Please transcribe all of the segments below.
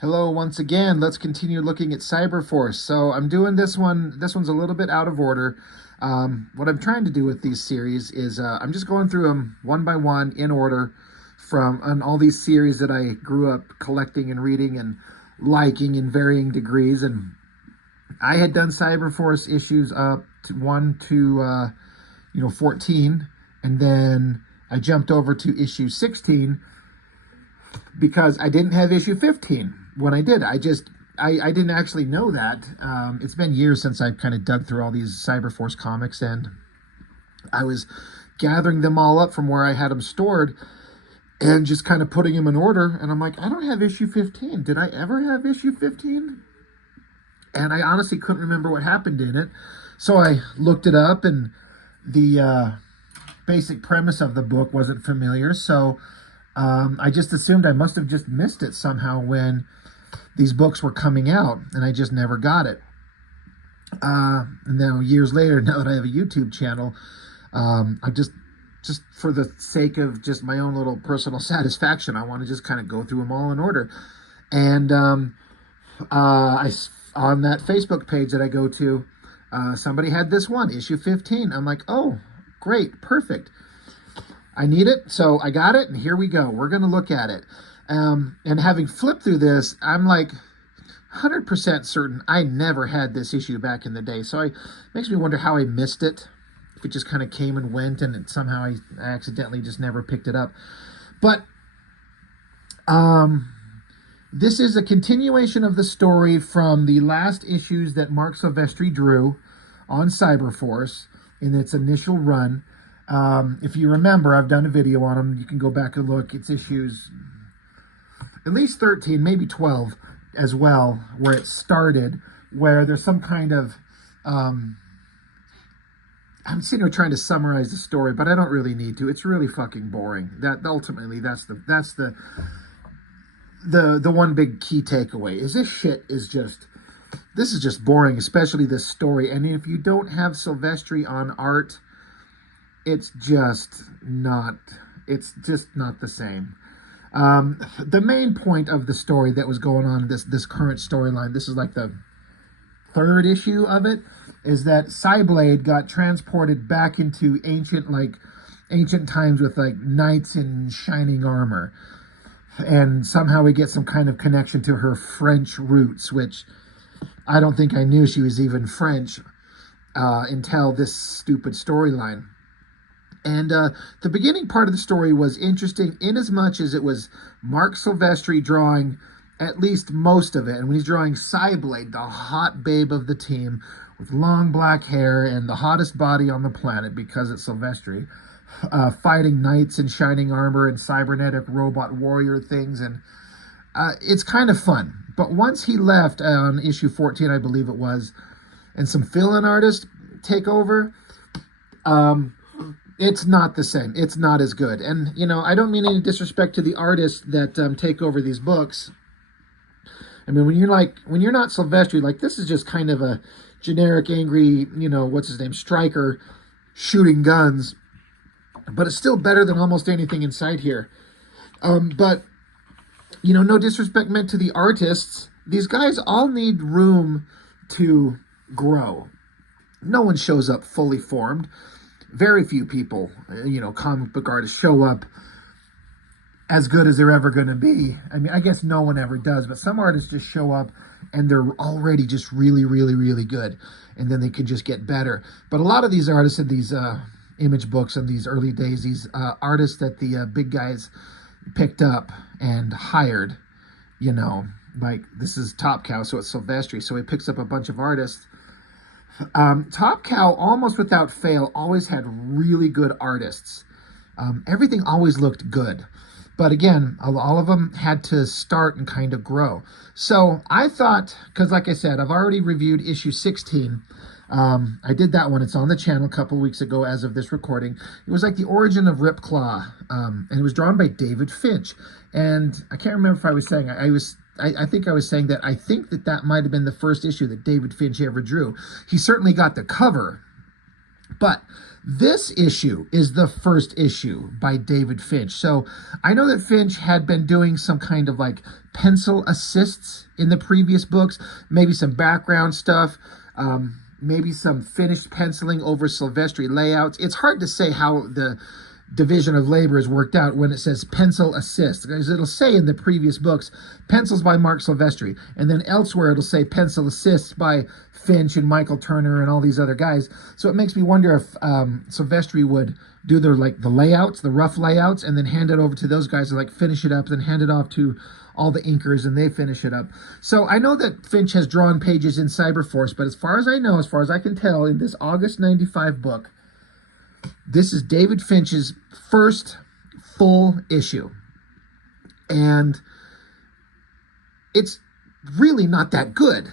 Hello once again. Let's continue looking at Cyberforce. So I'm doing this one. This one's a little bit out of order. What I'm trying to do with these series is I'm just going through them one by one in order from on all these series that I grew up collecting and reading and liking in varying degrees. And I had done Cyberforce issues up to 1 to 14, and then I jumped over to issue 16 because I didn't have issue 15 when I did. I didn't actually know that. It's been years since I've kind of dug through all these Cyberforce comics, and I was gathering them all up from where I had them stored and just kind of putting them in order. And I'm like, I don't have issue 15. Did I ever have issue 15? And I honestly couldn't remember what happened in it. So I looked it up, and the basic premise of the book wasn't familiar. So I just assumed I must have just missed it somehow when these books were coming out, and I just never got it. And now, years later, now that I have a YouTube channel, I just for the sake of just my own little personal satisfaction, I want to just kind of go through them all in order. And on that Facebook page that I go to, somebody had this one, issue 15. I'm like, oh, great, perfect. I need it, so I got it, and here we go. We're going to look at it. And having flipped through this, I'm like 100% certain I never had this issue back in the day. So it makes me wonder how I missed it. If it just kind of came and went, and somehow I accidentally just never picked it up. But this is a continuation of the story from the last issues that Mark Silvestri drew on Cyberforce in its initial run. If you remember, I've done a video on them. You can go back and look. It's issues at least 13, maybe 12 as well, where it started, where there's some kind of I'm sitting here trying to summarize the story, but I don't really need to. It's really fucking boring. That ultimately that's the one big key takeaway is this is just boring, especially this story. And if you don't have Silvestri on art, it's just not the same. The main point of the story that was going on in this current storyline, this is like the third issue of it, is that Cyblade got transported back into ancient times with like knights in shining armor. And somehow we get some kind of connection to her French roots, which I don't think I knew she was even French until this stupid storyline. And the beginning part of the story was interesting in as much as it was Mark Silvestri drawing at least most of it. And when he's drawing Cyblade, the hot babe of the team with long black hair and the hottest body on the planet because it's Silvestri, fighting knights in shining armor and cybernetic robot warrior things. And it's kind of fun. But once he left on issue 14, I believe it was, and some fill-in artists take over, it's not the same. It's not as good. And, I don't mean any disrespect to the artists that take over these books. I mean, when you're not Silvestri, like, this is just kind of a generic, angry, what's his name, striker shooting guns. But it's still better than almost anything inside here. But, no disrespect meant to the artists. These guys all need room to grow. No one shows up fully formed. Very few people, comic book artists show up as good as they're ever going to be. I mean, I guess no one ever does, but some artists just show up and they're already just really, really, really good. And then they can just get better. But a lot of these artists in these image books in these early days, these artists that the big guys picked up and hired, like this is Top Cow, so it's Silvestri. So he picks up a bunch of artists. Top Cow, almost without fail, always had really good artists. Everything always looked good. But again, all of them had to start and kind of grow. So I thought, because like I said, I've already reviewed issue 16. I did that one. It's on the channel a couple weeks ago as of this recording. It was like the origin of Rip Claw. And it was drawn by David Finch. And I can't remember if I was saying, I think I was saying that I think that might have been the first issue that David Finch ever drew. He certainly got the cover But this issue is the first issue by David Finch. So I know that Finch had been doing some kind of like pencil assists in the previous books, maybe some background stuff, maybe some finished penciling over Silvestri layouts. It's hard to say how the division of labor is worked out when it says pencil assist, because it'll say in the previous books pencils by Mark Silvestri, and then elsewhere it'll say pencil assists by Finch and Michael Turner and all these other guys. So it makes me wonder if Silvestri would do the layouts, the rough layouts, and then hand it over to those guys to like finish it up, then hand it off to all the inkers and they finish it up. So I know that Finch has drawn pages in Cyberforce, but as far as I know, as far as I can tell, in this August 95 book, this is David Finch's first full issue. And it's really not that good.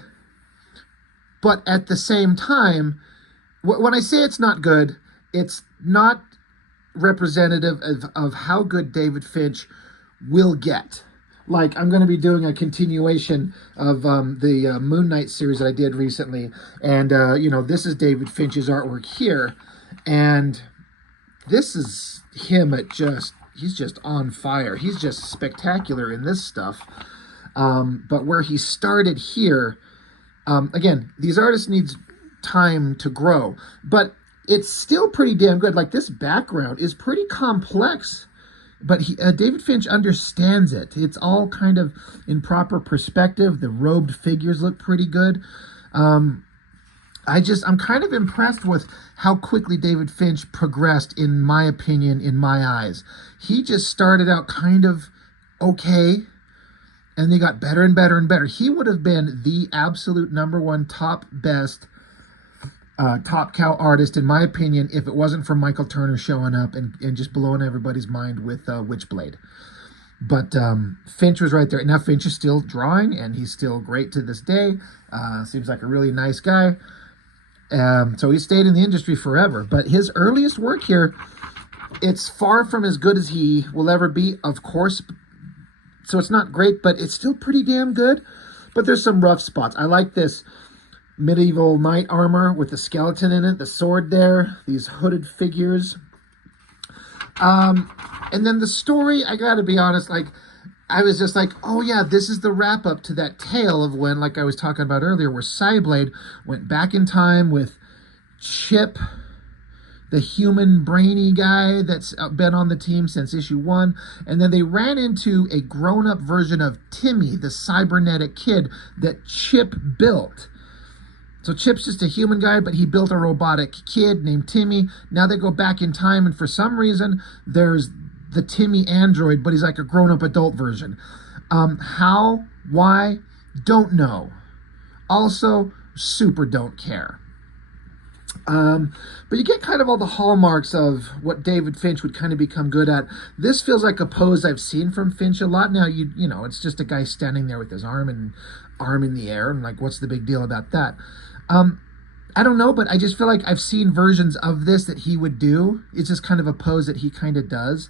But at the same time, when I say it's not good, it's not representative of how good David Finch will get. Like, I'm going to be doing a continuation of the Moon Knight series that I did recently. And, this is David Finch's artwork here. And this is him he's just on fire. He's just spectacular in this stuff. But where he started here, again, these artists need time to grow, but it's still pretty damn good. Like, this background is pretty complex, but David Finch understands it. It's all kind of in proper perspective. The robed figures look pretty good. I'm kind of impressed with how quickly David Finch progressed, in my opinion, in my eyes. He just started out kind of okay, and they got better and better and better. He would have been the absolute #1 top best, top cow artist, in my opinion, if it wasn't for Michael Turner showing up and just blowing everybody's mind with Witchblade. But Finch was right there. Now Finch is still drawing, and he's still great to this day. Seems like a really nice guy. So he stayed in the industry forever. But his earliest work here, it's far from as good as he will ever be, of course. So it's not great, but it's still pretty damn good. But there's some rough spots. I like this medieval knight armor with the skeleton in it, the sword there, these hooded figures. And then the story, I gotta be honest, like, I was just like, oh yeah, this is the wrap up to that tale of when, like I was talking about earlier, where Cyblade went back in time with Chip, the human brainy guy that's been on the team since issue 1. And then they ran into a grown-up version of Timmy, the cybernetic kid that Chip built. So Chip's just a human guy, but he built a robotic kid named Timmy. Now they go back in time, and for some reason, there's the Timmy android, but he's like a grown-up adult version. How? Why? Don't know. Also, super don't care. But you get kind of all the hallmarks of what David Finch would kind of become good at. This feels like a pose I've seen from Finch a lot. Now, it's just a guy standing there with his arm in the air, and like, what's the big deal about that? I don't know, but I just feel like I've seen versions of this that he would do. It's just kind of a pose that he kind of does.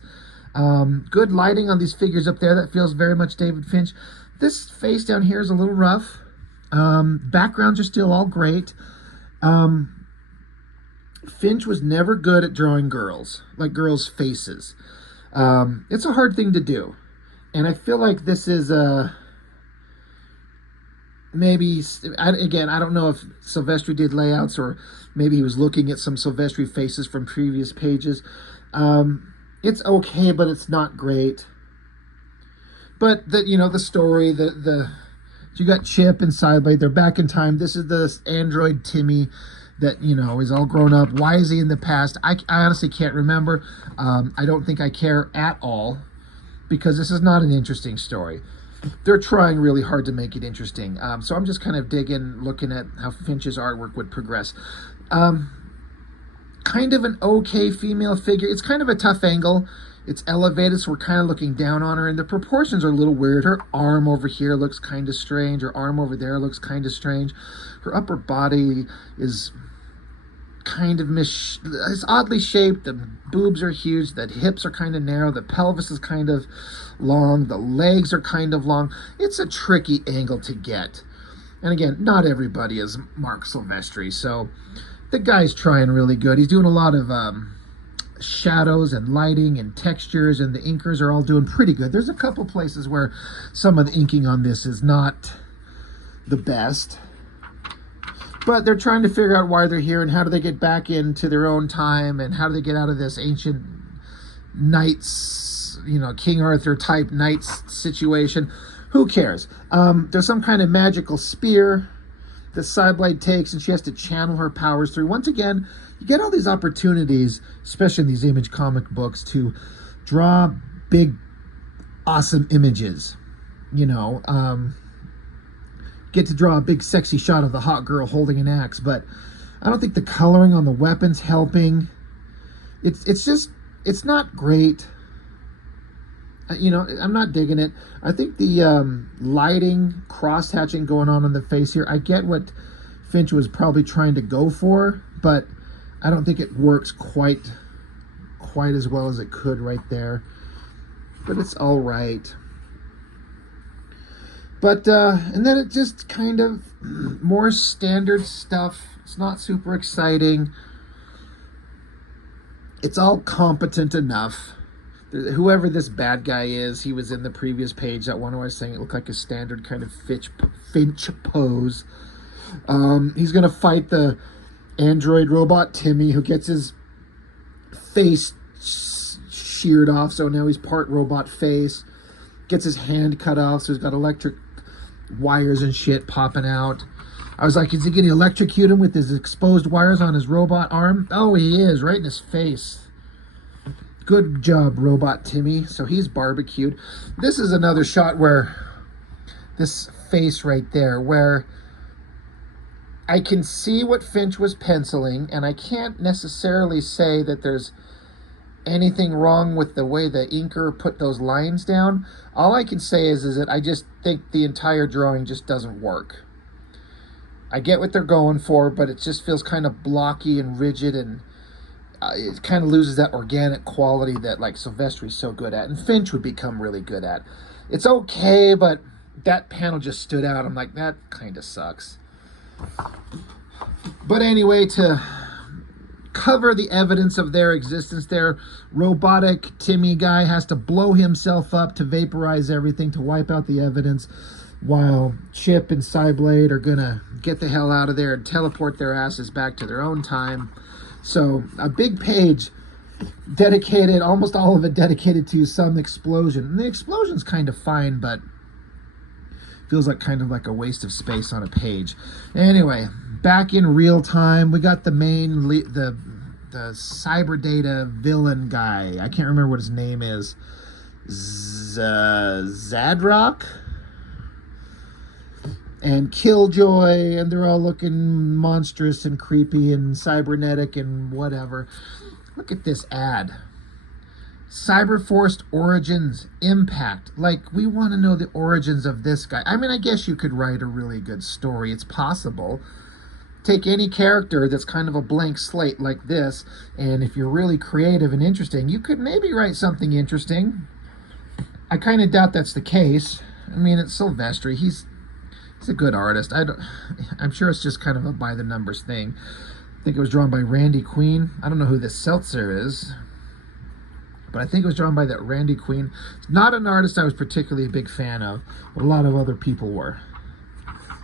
Good lighting on these figures up there. That feels very much David Finch. This face down here is a little rough. Backgrounds are still all great. Finch was never good at drawing girls faces. It's a hard thing to do. And I feel like this is maybe, again, I don't know if Silvestri did layouts, or maybe he was looking at some Silvestri faces from previous pages. It's okay, but it's not great. But the story, you got Chip and Cyblade, they're back in time. This is the android Timmy that, is all grown up. Why is he in the past? I honestly can't remember. I don't think I care at all, because this is not an interesting story. They're trying really hard to make it interesting. So I'm just kind of looking at how Finch's artwork would progress. Kind of an okay female figure. It's kind of a tough angle. It's elevated, so we're kind of looking down on her, and the proportions are a little weird. Her arm over here looks kind of strange. Her arm over there looks kind of strange. Her upper body is kind of it's oddly shaped. The boobs are huge. The hips are kind of narrow. The pelvis is kind of long. The legs are kind of long. It's a tricky angle to get. And again, not everybody is Mark Silvestri, so The guy's trying really good. He's doing a lot of shadows and lighting and textures, and the inkers are all doing pretty good. There's a couple places where some of the inking on this is not the best, but they're trying to figure out why they're here and how do they get back into their own time and how do they get out of this ancient knights, you know, King Arthur type knights situation. Who cares? There's some kind of magical spear that Cyblade takes, and she has to channel her powers through. Once again, you get all these opportunities, especially in these Image comic books, to draw big, awesome images. You know, get to draw a big, sexy shot of the hot girl holding an axe, but I don't think the coloring on the weapons helping. It's just, it's not great. You know, I'm not digging it. I think the lighting, cross-hatching going on the face here, I get what Finch was probably trying to go for, but I don't think it works quite as well as it could right there. But it's all right. But, and then it just kind of more standard stuff. It's not super exciting. It's all competent enough. Whoever this bad guy is, he was in the previous page, that one where I was saying it looked like a standard kind of Finch pose. He's going to fight the android robot Timmy, who gets his face sheared off, so now he's part robot face. Gets his hand cut off, so he's got electric wires and shit popping out. I was like, is he going to electrocute him with his exposed wires on his robot arm? Oh, he is, right in his face. Good job, Robot Timmy. So he's barbecued. This is another shot where this face right there, where I can see what Finch was penciling, and I can't necessarily say that there's anything wrong with the way the inker put those lines down. All I can say is that I just think the entire drawing just doesn't work. I get what they're going for, but it just feels kind of blocky and rigid, and it kind of loses that organic quality that like Silvestri's so good at, and Finch would become really good at. It's okay, but that panel just stood out. I'm like, that kind of sucks. But anyway, to cover the evidence of their existence there, robotic Timmy guy has to blow himself up to vaporize everything, to wipe out the evidence, while Chip and Cyblade are gonna get the hell out of there and teleport their asses back to their own time. So a big page dedicated, almost all of it dedicated to some explosion. And the explosion's kind of fine, but feels like kind of like a waste of space on a page. Anyway, back in real time, we got the main, the cyber data villain guy. I can't remember what his name is. Zadrock? And Killjoy, and they're all looking monstrous and creepy and cybernetic and whatever. Look at this ad. Cyberforce origins impact. Like, we want to know the origins of this guy. I mean, I guess you could write a really good story. It's possible. Take any character that's kind of a blank slate like this, and if you're really creative and interesting, you could maybe write something interesting. I kind of doubt that's the case. I mean, it's Silvestri. He's a good artist. I'm sure it's just kind of a by the numbers thing. I think it was drawn by Randy Queen. I don't know who this Seltzer is, but I think it was drawn by that Randy Queen. It's not an artist I was particularly a big fan of, but a lot of other people were.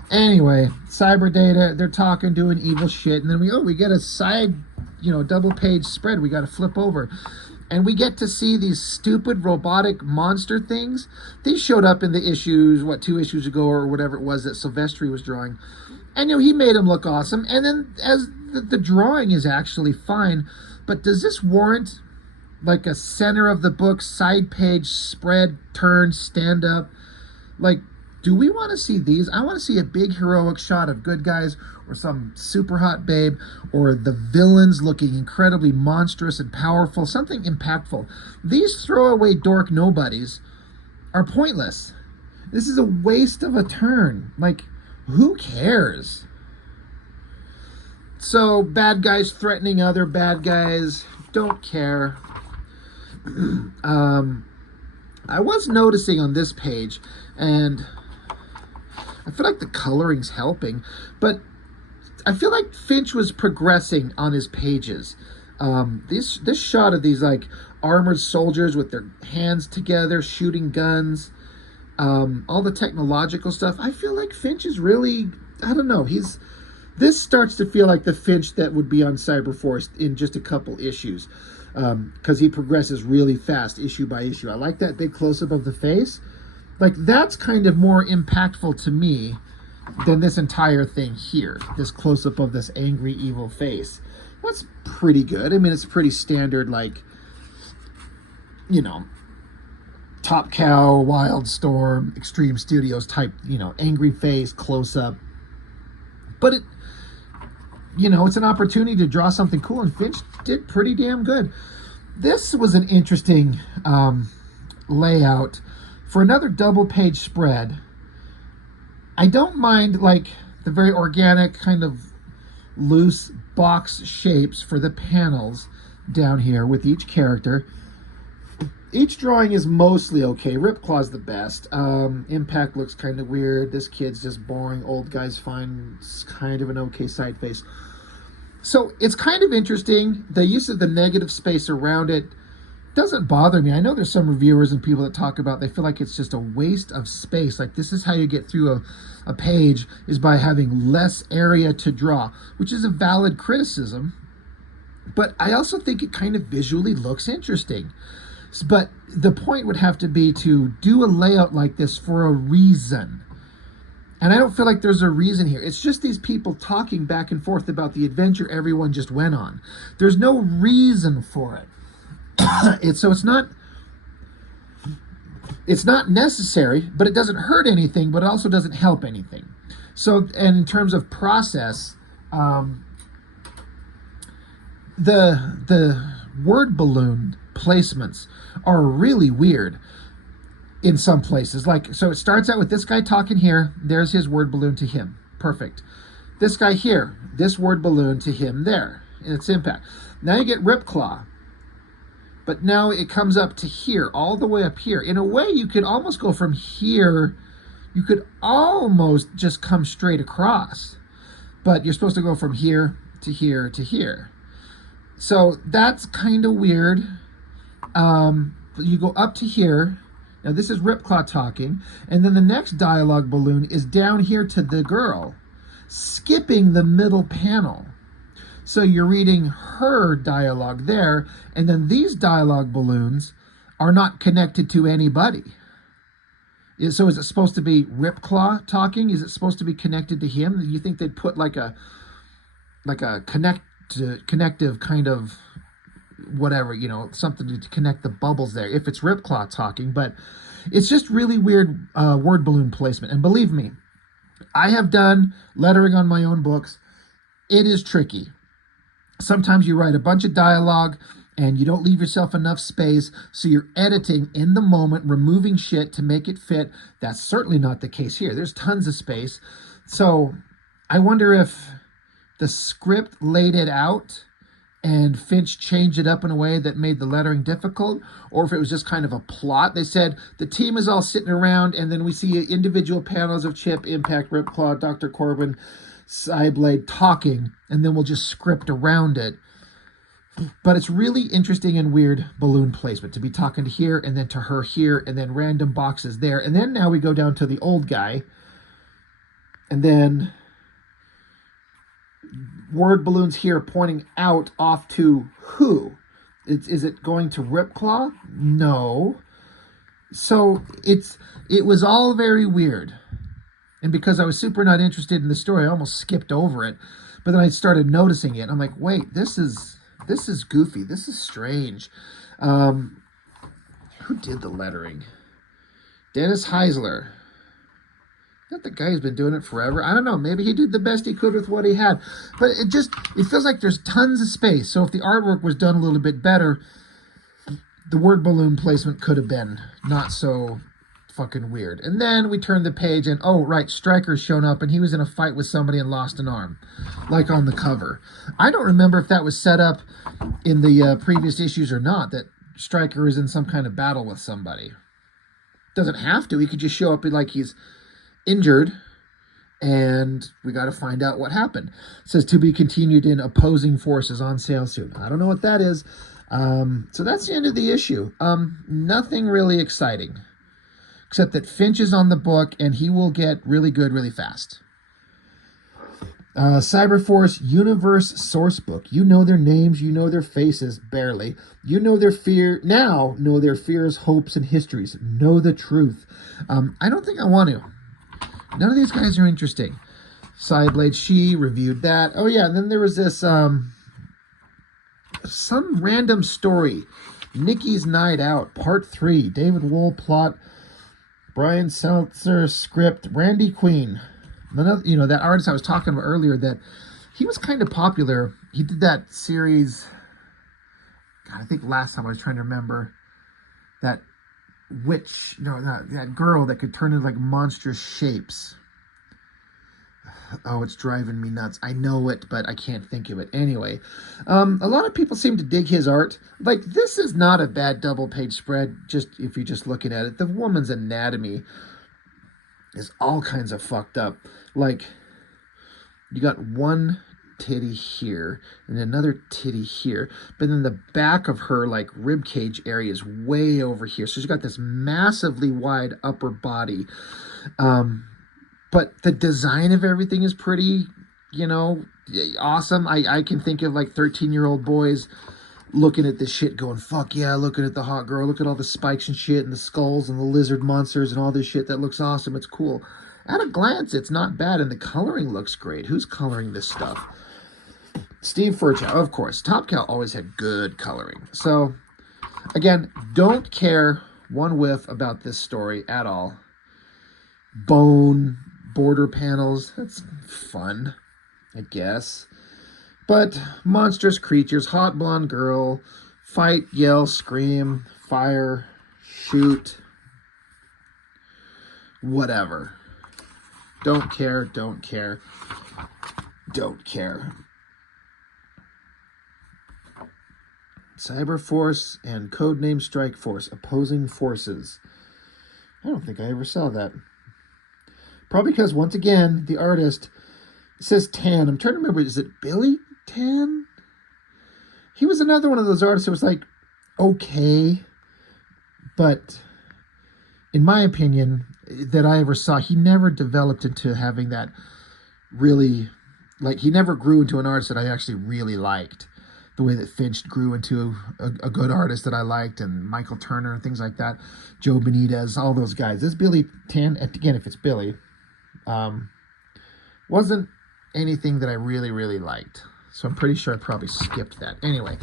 Anyway, Cyber Data, they're talking, doing evil shit, and then we get a side, double page spread we got to flip over. And we get to see these stupid robotic monster things. These showed up in the issues, 2 issues ago or whatever it was that Silvestri was drawing. And, he made them look awesome. And then as the drawing is actually fine. But does this warrant like a center of the book, side page, spread, turn, stand up? Like, do we want to see these? I want to see a big heroic shot of good guys or some super hot babe or the villains looking incredibly monstrous and powerful, something impactful. These throwaway dork nobodies are pointless. This is a waste of a turn. Like, who cares? So, bad guys threatening other bad guys, don't care. I was noticing on this page, and I feel like the coloring's helping, but I feel like Finch was progressing on his pages. This shot of these like armored soldiers with their hands together shooting guns, all the technological stuff. I feel like Finch is really, I don't know, this starts to feel like the Finch that would be on Cyberforce in just a couple issues, because he progresses really fast issue by issue. I like that big close-up of the face. Like, that's kind of more impactful to me than this entire thing here, this close-up of this angry, evil face. That's pretty good. I mean, it's pretty standard, like, you know, Top Cow, Wildstorm, Extreme Studios type, you know, angry face, close-up. But it, you know, it's an opportunity to draw something cool, and Finch did pretty damn good. This was an interesting layout for another double-page spread. I don't mind, like, the very organic kind of loose box shapes for the panels down here with each character. Each drawing is mostly okay. Ripclaw's the best. Impact looks kind of weird. This kid's just boring. Old guy's fine. It's kind of an okay side face. So it's kind of interesting. The use of the negative space around it doesn't bother me. I know there's some reviewers and people that talk about they feel like it's just a waste of space. Like, this is how you get through a page, is by having less area to draw, which is a valid criticism. But I also think it kind of visually looks interesting. But the point would have to be to do a layout like this for a reason. And I don't feel like there's a reason here. It's just these people talking back and forth about the adventure everyone just went on. There's no reason for it. So it's not necessary, but it doesn't hurt anything, but it also doesn't help anything. So, and in terms of process, the word balloon placements are really weird in some places. Like, so it starts out with this guy talking here. There's his word balloon to him. Perfect. This guy here, this word balloon to him there, and its impact. Now you get Ripclaw. But now it comes up to here, all the way up here. In a way, you could almost go from here. You could almost just come straight across. But you're supposed to go from here to here to here. So that's kind of weird. You go up to here. Now this is Ripclaw talking. And then the next dialogue balloon is down here to the girl, skipping the middle panel. So you're reading her dialogue there, and then these dialogue balloons are not connected to anybody. So is it supposed to be Ripclaw talking? Is it supposed to be connected to him? You think they'd put like a connective kind of whatever, you know, something to connect the bubbles there if it's Ripclaw talking. But it's just really weird word balloon placement. And believe me, I have done lettering on my own books. It is tricky. Sometimes you write a bunch of dialogue and you don't leave yourself enough space, so you're editing in the moment, removing shit to make it fit. That's certainly not the case here. There's tons of space. So I wonder if the script laid it out and Finch changed it up in a way that made the lettering difficult, or if it was just kind of a plot. They said the team is all sitting around, and then we see individual panels of Chip, Impact, Ripclaw, Dr. Corbin, Cyblade talking, and then we'll just script around it. But it's really interesting and weird balloon placement to be talking to here and then to her here and then random boxes there. And then now we go down to the old guy, and then word balloons here pointing out off to who? Is it going to Ripclaw? No. So it was all very weird. And because I was super not interested in the story, I almost skipped over it. But then I started noticing it. I'm like, wait, this is goofy. This is strange. Who did the lettering? Dennis Heisler. Is that the guy who's been doing it forever? I don't know. Maybe he did the best he could with what he had. But it feels like there's tons of space. So if the artwork was done a little bit better, the word balloon placement could have been not so fucking weird. And then we turned the page and, oh, right, Stryker's shown up and he was in a fight with somebody and lost an arm, like on the cover. I don't remember if that was set up in the previous issues or not, that Stryker is in some kind of battle with somebody. Doesn't have to. He could just show up like he's injured and we got to find out what happened. It says to be continued in Opposing Forces, on sale soon. I don't know what that is. So that's the end of the issue. Nothing really exciting, except that Finch is on the book and he will get really good really fast. Cyberforce Universe Sourcebook. You know their names, you know their faces, barely. You know their know their fears, hopes, and histories. Know the truth. I don't think I want to. None of these guys are interesting. Sideblade, she reviewed that. Oh yeah, and then there was this some random story. Nikki's Night Out, Part 3. David Wool plot. Brian Seltzer script. Randy Queen. Another, that artist I was talking about earlier, that he was kind of popular. He did that series. God, I think last time I was trying to remember that that girl that could turn into like monstrous shapes. Oh, it's driving me nuts. I know it, but I can't think of it. Anyway, a lot of people seem to dig his art. Like, this is not a bad double-page spread, just if you're just looking at it. The woman's anatomy is all kinds of fucked up. Like, you got one titty here and another titty here, but then the back of her like rib cage area is way over here, so she's got this massively wide upper body, but the design of everything is pretty awesome. I can think of like 13-year-old boys looking at this shit going, fuck yeah, looking at the hot girl, look at all the spikes and shit and the skulls and the lizard monsters and all this shit. That looks awesome. It's cool. At a glance, it's not bad, and the coloring looks great. Who's coloring this stuff? Steve Furchow, of course. Top Cow always had good coloring. So, again, don't care one whiff about this story at all. Bone, border panels, that's fun, I guess. But monstrous creatures, hot blonde girl, fight, yell, scream, fire, shoot, whatever. Don't care, don't care, don't care. Cyberforce and Codename Strike Force, Opposing Forces. I don't think I ever saw that. Probably because, once again, the artist says Tan. I'm trying to remember, is it Billy Tan? He was another one of those artists that was like, okay, but in my opinion, that I ever saw, he never developed into having that really, like, he never grew into an artist that I actually really liked. The way that Finch grew into a good artist that I liked, and Michael Turner and things like that, Joe Benitez, all those guys. This Billy Tan, again, if it's Billy, wasn't anything that I really, really liked. So I'm pretty sure I probably skipped that. Anyway,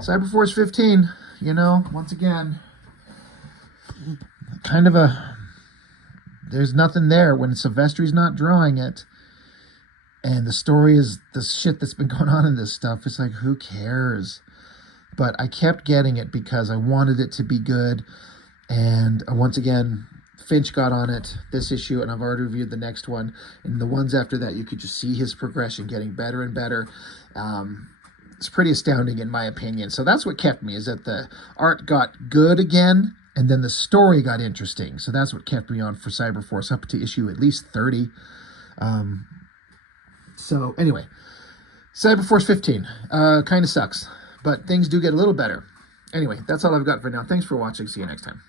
Cyberforce 15, once again, kind of there's nothing there when Silvestri's not drawing it. And the story is the shit that's been going on in this stuff. It's like, who cares? But I kept getting it because I wanted it to be good. And once again, Finch got on it this issue, and I've already reviewed the next one. And the ones after that, you could just see his progression getting better and better. It's pretty astounding in my opinion. So that's what kept me, is that the art got good again, and then the story got interesting. So that's what kept me on for Cyberforce up to issue at least 30. So anyway, Cyberforce 15 kind of sucks, but things do get a little better. Anyway, that's all I've got for now. Thanks for watching. See you next time.